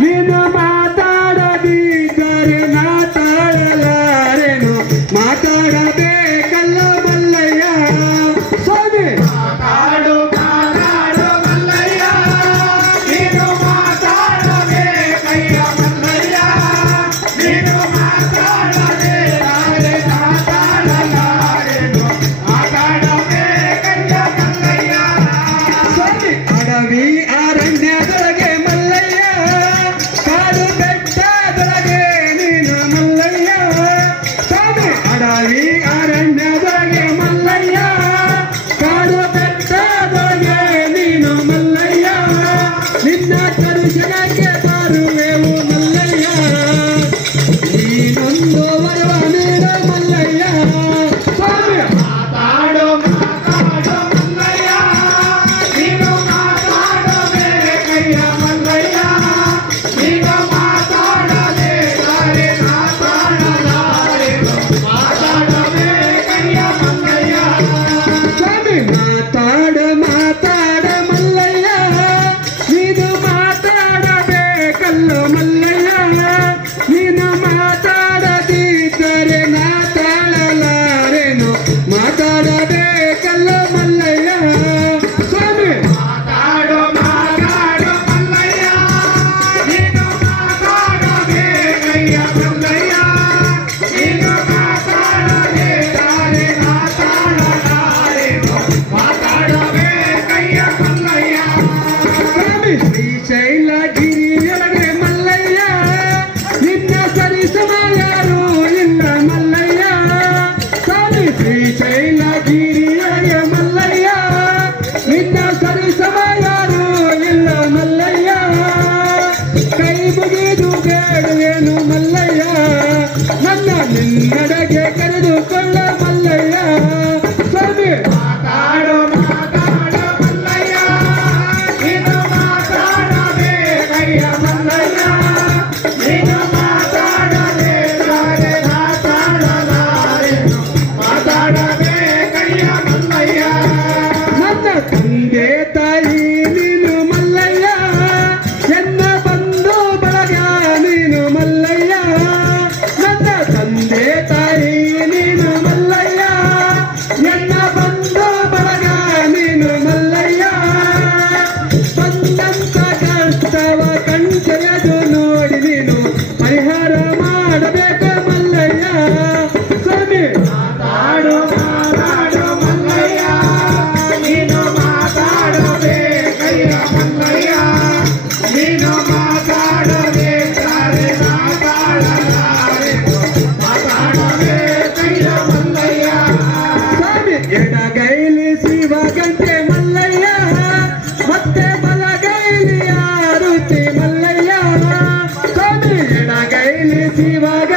ನೀನು ಮಾತಾಡದಿದ್ದರೆ ನಾ ತಾಳಲಾರೆನು ಮಾತಾಡಬೇಕಲ್ಲ ಮಲ್ಲಯ್ಯ ಸ್ವಾಮಿ ಮಾತಾಡು ಮಾತಾಡು ಮಲ್ಲಯ್ಯ ನೀನು ಮಾತಾಡಬೇಕಯ್ಯ ಮಲ್ಲಯ್ಯ ನೀನು ಮಾತಾಡಬೇಕಾದರೆ ಮಾತಾಡಲಾರೆನು ಮಾತಾಡಬೇಕಯ್ಯ ಮಲ್ಲಯ್ಯ ಸ್ವಾಮಿ ಅಡವಿ ಅರಣ್ಯದೊಳಗೆ ಮಲ್ಲಯ್ಯ ಕಾಡು ಬೆಟ್ಟದೊಳಗೆ ನೀನು ಮಲ್ಲಯ್ಯ ಸ್ವಾಮಿ ಅಡವಿ ಅರಣ್ಯದೊಳಗೆ ಮಲ್ಲಯ್ಯ ಕಾಡು ಬೆಟ್ಟದೊಳಗೆ ನೀನು ಮಲ್ಲಯ್ಯ ನಿನ್ನ ದರ್ಶನಕ್ಕೆ ಬರುವೆವು ಮಲ್ಲಯ್ಯ ನೀನೊಂದು ವರವ ನೀಡ ಮಲ್ಲಯ್ಯ ಸ್ವಾಮಿ ಮಾತಾಡು ಮಾತಾಡು ಮಲ್ಲಯ್ಯ ನೀನು ಮಾತಾಡಬೇಕಯ್ಯ ಮಲ್ಲಯ್ಯ ನೀನು ಮಾತಾಡಬೇಕಾದರೆ ಮಾತಾಡಲಾರೆನು ಮಾತಾಡಬೇಕಯ್ಯ ಮಲ್ಲಯ್ಯ ಸ್ವಾಮಿ ಮಾತಾಡ ಮಾತಾಡ ಮಲ್ಲಯ್ಯ ನೀನು ಮಾತಾಡಬೇಕಲ್ಲ ಮಲ್ಲಯ್ಯ ನೀನು ಮಾತಾಡದಿದ್ದರೆ ನಾ ತಾಳಲಾರೆನು ಮಾತಾಡಬೇಕಲ್ಲ ಮಲ್ಲಯ್ಯ ಸ್ವಾಮಿ ಮಾತಾಡು ಮಾತಾಡು ಮಲ್ಲಯ್ಯ ನೀನು ಮಾತಾಡಬೇಕಯ್ಯ ಮಲ್ಲಯ್ಯ ನೀನು ಮಾತಾಡಬೇಕಾದರೆ ಮಾತಾಡಲಾರೆನು ಮಾತಾಡಬೇಕಯ್ಯ ಮಲ್ಲಯ್ಯ ಸ್ವಾಮಿ ಶ್ರೀಶೈಲಗಿರಿಯೊಳಗೆ ಮಲ್ಲಯ್ಯ ನಿನ್ನ ಸರಿಸಮ ಯಾರು ಇಲ್ಲ ಮಲ್ಲಯ್ಯ ಸ್ವಾಮಿ ಶ್ರೀಶೈಲಗಿರಿಯೊಳಗೆ ಮಲ್ಲಯ್ಯ ನಿನ್ನ ಸರಿಸಮ ಯಾರು ಇಲ್ಲ ಮಲ್ಲಯ್ಯ ಕೈ ಮುಗಿದು ಬೇಡುವೆನು ಮಲ್ಲಯ್ಯ ನನ್ನ ನಿನ್ನಡೆಗೆ ಕರೆದುಕೊಳ್ಳ ಮಲ್ಲಯ್ಯ ಸ್ವಾಮಿ ಮಾತಾಡು ಮಾತಾಡು ಮಲ್ಲಯ್ಯ ನೀನು ಮಾತಾಡಬೇಕಯ್ಯ ಮಲ್ಲಯ್ಯ ನೀನು ಮಾತಾಡಬೇಕಾದರೆ ಮಾತಾಡಲಾರೆನು ಮಾತಾಡಬೇಕಯ್ಯ ಮಲ್ಲಯ್ಯ ನನ್ನ ತಂದೆ ತಾಯಿ ನೀನು ಮಲ್ಲಯ್ಯ ಎನ್ನ ಬಂಧು ಬಳಗ ನೀನು ಮಲ್ಲಯ್ಯ ನನ್ನ ತಂದೆ ತಾಯಿ ನೀನು ಮಲ್ಲಯ್ಯ ಎನ್ನ ಬಂಧು ಬಳಗ ನೀನು ಮಲ್ಲಯ್ಯ ಬಂದಂತ ಕಷ್ಟವ ಕಣ್ತೆರೆದು ನೋಡಿ ನೀನು ಪರಿಹಾರ ಮಾಡಬೇಕು ಮಲ್ಲಯ್ಯ ಸ್ವಾಮಿ ಮಾತಾಡು ಮಾತಾಡು ಮಲ್ಲಯ್ಯ ನೀನು ಮಾತಾಡಬೇಕಯ್ಯ ಮಲ್ಲಯ್ಯ ನೀನು ಮಾತಾಡಬೇಕಾದರೆ ಮಾತಾಡಲಾರೆನು ಮಾತಾಡಬೇಕಯ್ಯ ಮಲ್ಲಯ್ಯ ಸ್ವಾಮಿ ಎಡಗೈಲಿ ಶಿವಗಂಟೆ ಮಲ್ಲಯ್ಯ ಮತ್ತೆ ಬಲಗೈಲಿ ಆರುತಿ ಮಲ್ಲಯ್ಯ ಸ್ವಾಮಿ ಎಡಗೈಲಿ ಶಿವಗ